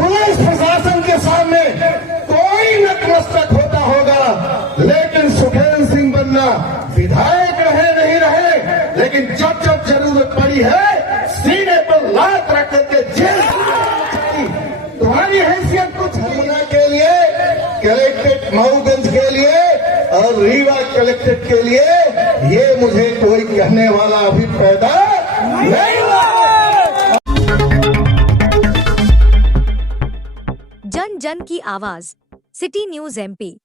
Police प्रशासन के सामने कोई नतमस्तक होता होगा, लेकिन सुखैन सिंह बन्ना विधायक रहे नहीं रहे, लेकिन जब जब जरूरत पड़ी है सीने पर लात रख करके जेल। तुम्हारी हैसियत कुछ हरमुना के लिए, कलेक्ट्रेट मऊगंज के लिए और रीवा कलेक्ट्रेट के लिए, ये मुझे कोई कहने वाला अभी पैदा नहीं हुआ। जन जन की आवाज, सिटी न्यूज MP।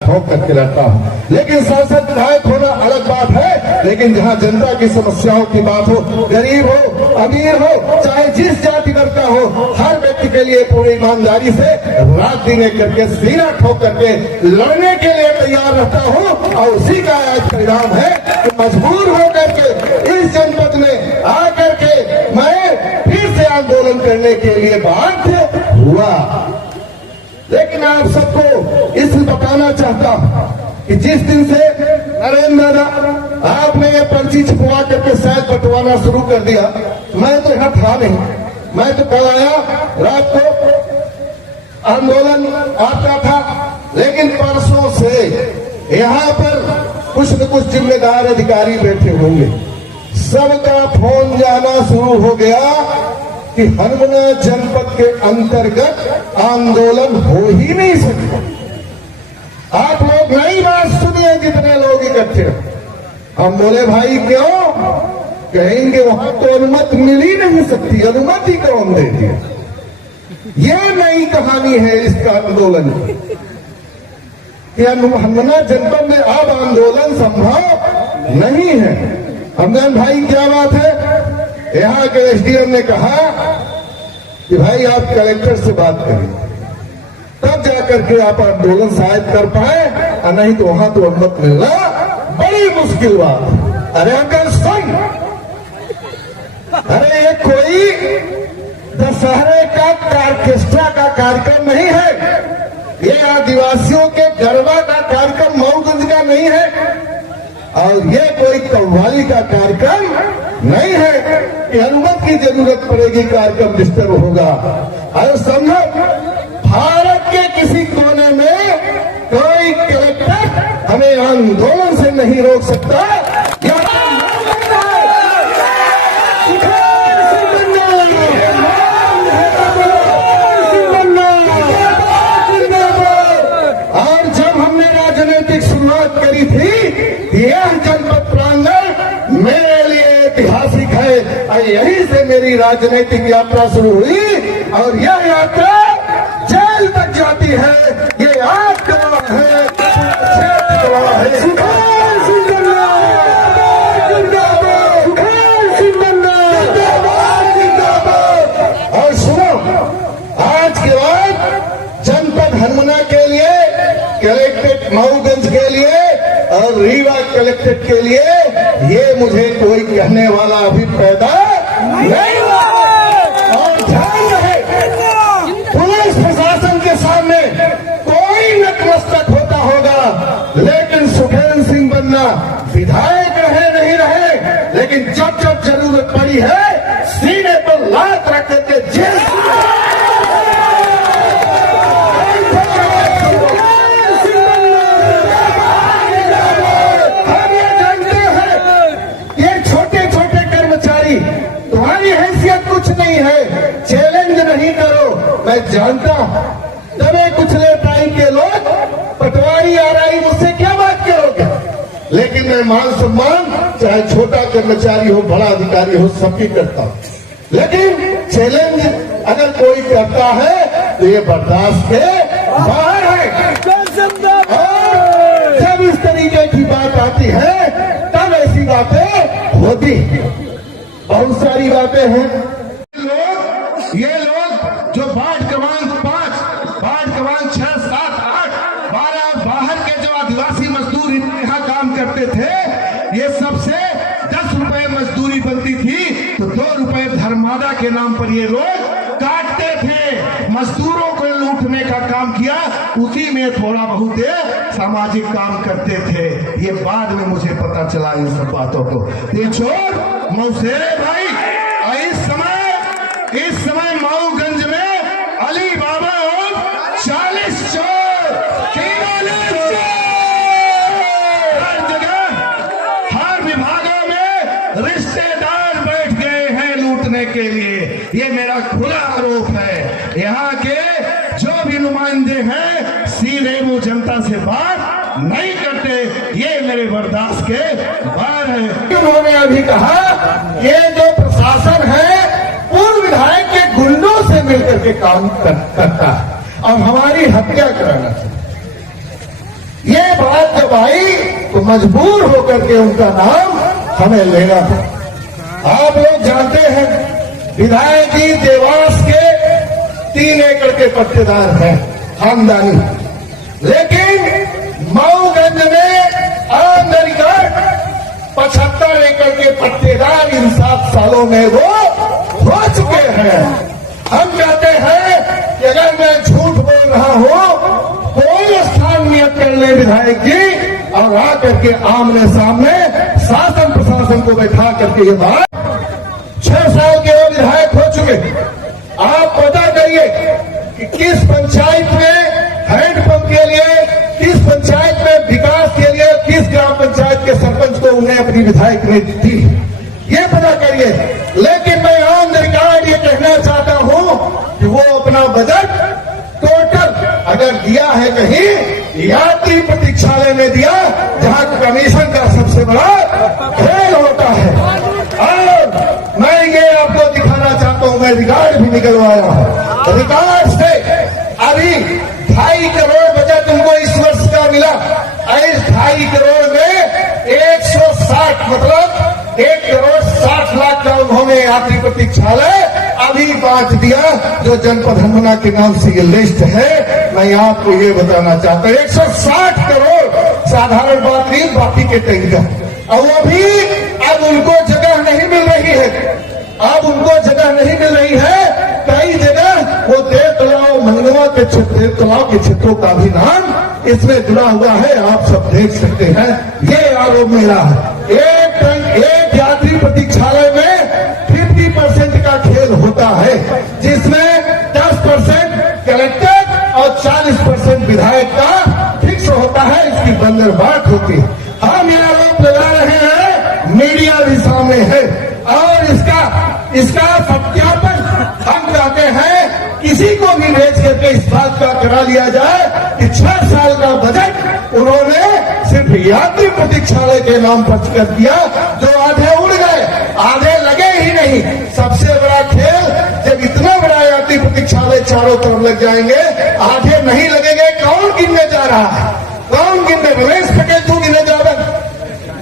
करके रहता हूँ, लेकिन सांसद विधायक होना अलग बात है। लेकिन जहाँ जनता की समस्याओं की बात हो, गरीब हो अमीर हो, चाहे जिस जाति वर्ग का हो, हर व्यक्ति के लिए पूरी ईमानदारी से रात दिन एक करके सीना ठोक करके लड़ने के लिए तैयार रहता हूँ। और उसी का आज परिणाम है कि मजबूर होकर के इस जनपद में आकर के मैं फिर से आंदोलन करने के लिए बाध्य हुआ। लेकिन आप सबको इसलिए बताना चाहता हूं कि जिस दिन से नरेंद्र दादा आपने ये पर्ची छपवा करके शायद बंटवाना शुरू कर दिया, मैं तो यहाँ था नहीं। मैं तो कल आया, रात को आंदोलन आपका था, लेकिन परसों से यहाँ पर कुछ न कुछ जिम्मेदार अधिकारी बैठे होंगे। सबका फोन जाना शुरू हो गया कि हरमुना जनपद के अंतर्गत आंदोलन हो ही नहीं सकता। आप लोग नई बात सुनिए, जितने लोग इकट्ठे। हम बोले भाई क्यों? कहेंगे वहां तो अनुमति मिल ही नहीं सकती। अनुमति कौन दे दिया? ये नई कहानी है इसका आंदोलन कि हरमुना जनपद में अब आंदोलन संभव नहीं है। हमदान भाई क्या बात है? यहाँ के SDM ने कहा कि भाई आप कलेक्टर से बात करिए, तब जाकर के आप आंदोलन शायद कर पाए, और नहीं तो वहां तो अनुमति मिलना बड़ी मुश्किल बात। अरे अंकल सुन, अरे ये कोई दशहरे का ऑर्केस्ट्रा का कार्यक्रम नहीं है, ये आदिवासियों के गरबा का कार्यक्रम मऊगंज का नहीं है, और ये कोई कव्वाली का कार्यक्रम नहीं है कि अनुमति की जरूरत पड़ेगी, कार्यक्रम डिस्टर्ब होगा। और समझो, भारत के किसी कोने में कोई कलेक्टर हमें आंदोलन से नहीं रोक सकता। और जब हमने राजनीतिक शुरुआत करी थी, यह जनपद प्रांगण मेरे लिए ऐतिहासिक है, और यहीं से मेरी राजनीतिक यात्रा शुरू हुई, और यह यात्रा जेल तक जाती है। ये आप गवाह है, क्षेत्र गवाह है। सुखैन सिंह बन्ना जिंदाबाद, सुखैन सिंह बन्ना जिंदाबाद। और सुनो, आज के बाद जनपद हरमुना के लिए, कलेक्ट्रेट मऊगंज के लिए और रीवा कलेक्ट्रेट के लिए, ये मुझे कोई कहने वाला अभी पैदा नहीं हुआ। और ध्यान रहे, पुलिस प्रशासन के सामने कोई नतमस्तक होता होगा, लेकिन सुखैन सिंह बन्ना विधायक रहे नहीं रहे, लेकिन जब जब जरूरत पड़ी है सीने पर लात रख करके जेल। तुम्हारी हैसियत कुछ नहीं है, चैलेंज नहीं करो। मैं जानता हूं दबे कुचले टाइम के लोग पटवारी आरआई मुझसे क्या बात करोगे, लेकिन मैं मान सम्मान चाहे छोटा कर्मचारी हो बड़ा अधिकारी हो सबकी करता हूं। लेकिन चैलेंज अगर कोई करता है तो ये बर्दाश्त के बाहर है। और जब इस तरीके की बात आती है तब ऐसी बातें होती हैं। बहुत सारी बातें हैं। ये लोग जो बाढ़ क्रमांक 5, बाढ़ क्रमांक 6, 7, 8, 12 बाहर के जो आदिवासी मजदूर यहाँ काम करते थे, ये सबसे 10 रुपए मजदूरी बनती थी तो 2 रुपए धर्मादा के नाम पर ये लोग काटते थे। मजदूरों को लूटने का काम किया, उसी में थोड़ा बहुत सामाजिक काम करते थे। ये बाद में मुझे पता चला इन सब बातों को। ये चोर मौसेरे भाई, इस समय मऊगंज में के लिए, ये मेरा खुला आरोप है। यहाँ के जो भी नुमाइंदे हैं सीधे वो जनता से बात नहीं करते, ये मेरे बर्दाश्त के बाहर है। उन्होंने अभी कहा ये जो प्रशासन है पूर्व विधायक के गुंडों से मिलकर के काम करता है और हमारी हत्या कराना चाहिए। ये बात जब आई तो मजबूर होकर के उनका नाम हमें लेना था। आप लोग जानते हैं विधायक जी देवास के 3 एकड़ के पट्टेदार हैं खानदानी, लेकिन मऊगंज में ऑन द रिकॉर्ड 75 एकड़ के पट्टेदार इन 7 सालों में वो हो चुके हैं। हम कहते हैं कि अगर मैं झूठ बोल रहा हूं, कोई स्थान नियत कर ले विधायक जी और आकर के आमने सामने शासन प्रशासन को बैठा करके ये बात 6 साल के वो विधायक हो चुके। आप पता करिए कि किस पंचायत में हैंडपंप के लिए, किस पंचायत में विकास के लिए, किस ग्राम पंचायत के सरपंच को उन्हें अपनी विधायक ने दी, ये पता करिए। लेकिन मैं ऑन द रिकॉर्ड ये कहना चाहता हूं कि वो अपना बजट टोटल अगर दिया है कहीं यात्री प्रतीक्षालय में दिया, जहां कमीशन का सबसे बड़ा खेल होता है। और मैं ये आपको दिखाना चाहता हूं, मैं रिकॉर्ड भी निकलवाया हूं। रिकॉर्ड से अभी 2.5 करोड़ बजट उनको इस वर्ष का मिला। इस 2.5 करोड़ में 160 मतलब 1 करोड़ 60 लाख का उन्होंने यात्री प्रतीक्षालय अभी बांट दिया, जो जनपद हनुमाना के नाम से ये लिस्ट है। मैं आपको ये बताना चाहता हूँ 160 करोड़ साधारण बात नहीं, बाकी के टैंकर। और वो भी अब उनको जगह नहीं मिल रही है, अब उनको जगह नहीं मिल रही है। कई जगह वो देव तालाब मंगनवा के देव तालाब के क्षेत्रों का भी नाम इसमें जुड़ा हुआ है, आप सब देख सकते हैं। ये आरोप मेरा है। एक यात्री प्रतीक्षालय में 50% का खेल होता है, जिसमें 10% कलेक्टर और 40% विधायक का फिक्स होता है। इसकी बंदरबाट होती है। हम ये आरोप लगा रहे हैं, मीडिया भी सामने है और इसका सत्यापन हम कहते हैं किसी को भी भेज करके इस बात का करा लिया जाए कि 6 साल का बजट उन्होंने सिर्फ यात्री प्रतीक्षालय के नाम पर कर दिया, जो आधे उड़ गए, आधे लगे ही नहीं। सबसे बड़ा खेल जब इतना बड़ा यात्री प्रतीक्षालय चारों तरफ लग जाएंगे, आधे नहीं लगेंगे, कौन गिनने जा रहा है? कौन गिनने? रमेश पटेल तू गिने जा रहा,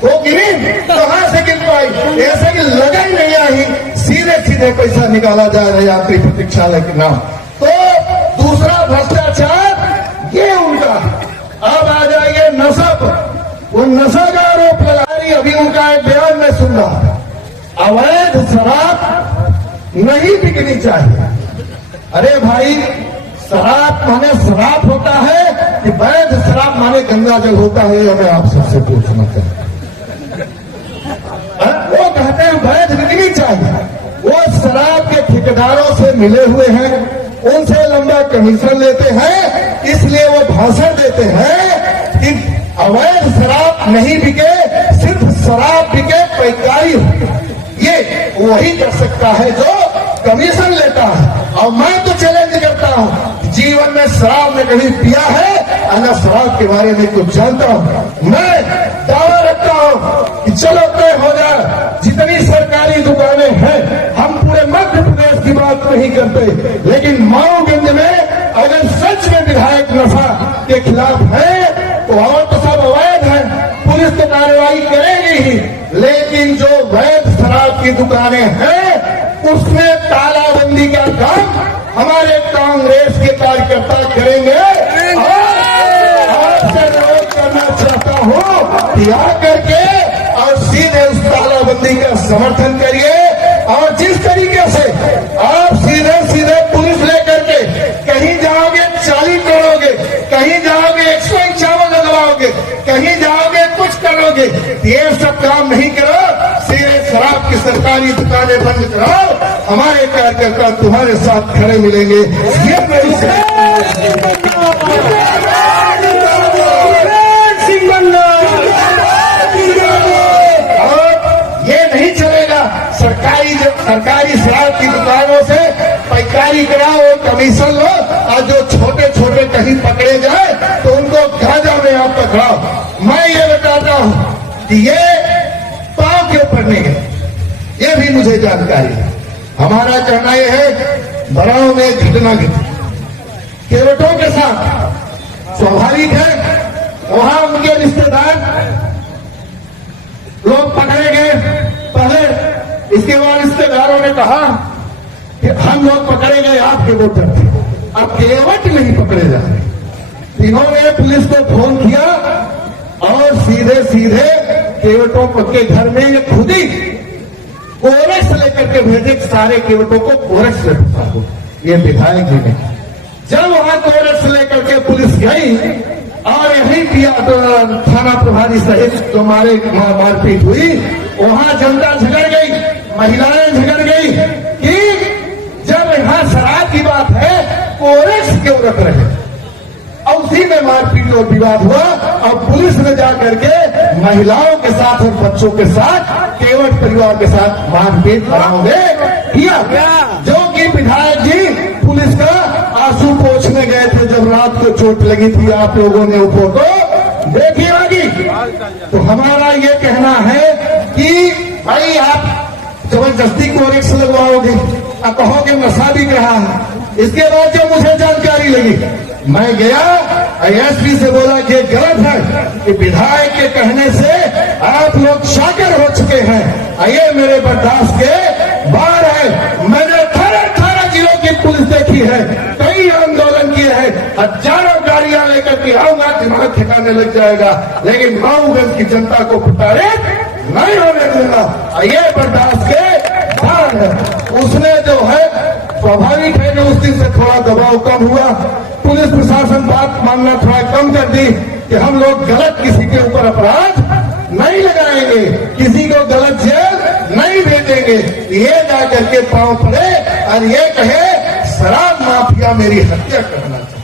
वो गिनी कहां से गिन पाई? ऐसे कि लगा ही नहीं आई, सीधे सीधे पैसा निकाला जा रहा है यात्री प्रतीक्षालय के नाम। तो दूसरा भ्रष्टाचार ये उनका। अब आ जाइए नशा पर। वो नशा का आरोप लगा रही, अभी उनका एक बयान में सुन रहा, अवैध शराब नहीं बिकनी चाहिए। अरे भाई, शराब माने शराब होता है कि वैध शराब माने गंगा जल होता है? ये मैं आप सबसे पूछना चाहता हूं। वो कहते हैं वैध बिकनी चाहिए। वो शराब के ठेकेदारों से मिले हुए हैं, उनसे लंबा कमीशन लेते हैं, इसलिए वो भाषण देते हैं कि अवैध शराब नहीं बिके, सिर्फ शराब बिके, पैकारी ये वही कर सकता है जो कमीशन लेता है। और मैं तो चैलेंज करता हूं, जीवन में शराब में कभी पिया है और शराब के बारे में कुछ जानता हूं। मैं दावा रखता हूं कि चलो तय हो जाए, जितनी सरकारी दुकानें हैं, हम पूरे मध्य प्रदेश की बात नहीं करते, लेकिन मऊगंज में अगर सच में विधायक नशा के खिलाफ है तो और तो सब अवैध है, पुलिस तो कार्रवाई करेगी ही, लेकिन जो वैध शराब की दुकानें हैं उसमें तालाबंदी का काम हमारे कांग्रेस के कार्यकर्ता करेंगे। और आपसे अनुरोध करना चाहता हूं कि आकर के और सीधे उस तालाबंदी का समर्थन करिए। और जिस तरीके से आप सीधे सीधे पुलिस लेकर के कहीं जाओगे 40 करोगे, कहीं जाओगे 151 लगवाओगे, कहीं जाओगे कुछ करोगे, ये सब काम नहीं करो। सीधे शराब की सरकारी दुकानें बंद कराओ, हमारे कार्यकर्ता तुम्हारे साथ खड़े मिलेंगे। ये मेरी और ये नहीं चलेगा। सरकारी जब सरकारी शराब की दुकानों से पैकारी कराओ, कमीशन लो, और जो छोटे छोटे कहीं पकड़े जाए तो उनको गांजा में आप पकड़ाओ। मैं ये बताता हूं कि ये पांव क्यों पड़ने गए, ये भी मुझे जानकारी है। हमारा कहना यह है, बराव में घटना घटी केवटों के साथ, स्वाभाविक है वहां उनके रिश्तेदार लोग पकड़े गए पहले। इसके बाद रिश्तेदारों ने कहा कि हम लोग पकड़े गए आपके वोटर थे, अब केवट नहीं पकड़े जा रहे। इन्होंने पुलिस को फोन किया और सीधे सीधे केवटों के घर में ये खुद ही कोरेक्स लेकर के भेजे, सारे केवटों को कोरेक्स ले फंसा। ये विधायक जी ने जब वहां कोरेक्स लेकर के पुलिस गई और यही किया तो थाना प्रभारी सहित जो मारपीट हुई, वहां जनता झगड़ गई, महिलाएं झगड़ गई कि जब यहाँ शराब की बात है कोरेक्स क्यों रख रहे। और उसी में मारपीट और विवाद हुआ और पुलिस ने जाकर के महिलाओं के साथ और बच्चों के साथ केवट परिवार के साथ मारपीट बनाव किया, जो कि विधायक जी पुलिस का आंसू पोंछने गए थे जब रात को चोट लगी थी। आप लोगों ने वो फोटो देखी होगी। तो हमारा ये कहना है कि भाई आप जबरदस्ती कोरेक्स लगवाओगे और कहोगे नशा बिक रहा है। इसके बाद जब मुझे जानकारी लगी, मैं गया एसपी से बोला कि गलत है कि विधायक के कहने से आप लोग शाकर हो चुके हैं, ये मेरे बर्दाश्त के बाहर है। मैंने 18 जिलों की पुलिस देखी है, कई आंदोलन किए हैं, हजारों गाड़ियां लेकर के आऊंगा, दिमाग ठिकाने लग जाएगा, लेकिन माऊगंज की जनता को प्रताड़ित नहीं होने दूंगा, ये बर्दाश्त के बाहर है। उसने जो है स्वाभाविक है कि उस दिन से थोड़ा दबाव कम हुआ, पुलिस प्रशासन बात मानना थोड़ा कम कर दी कि हम लोग गलत किसी के ऊपर अपराध नहीं लगाएंगे, किसी को गलत जेल नहीं भेजेंगे। ये जाकर के पांव पड़े और ये कहे शराब माफिया मेरी हत्या करना चाहिए।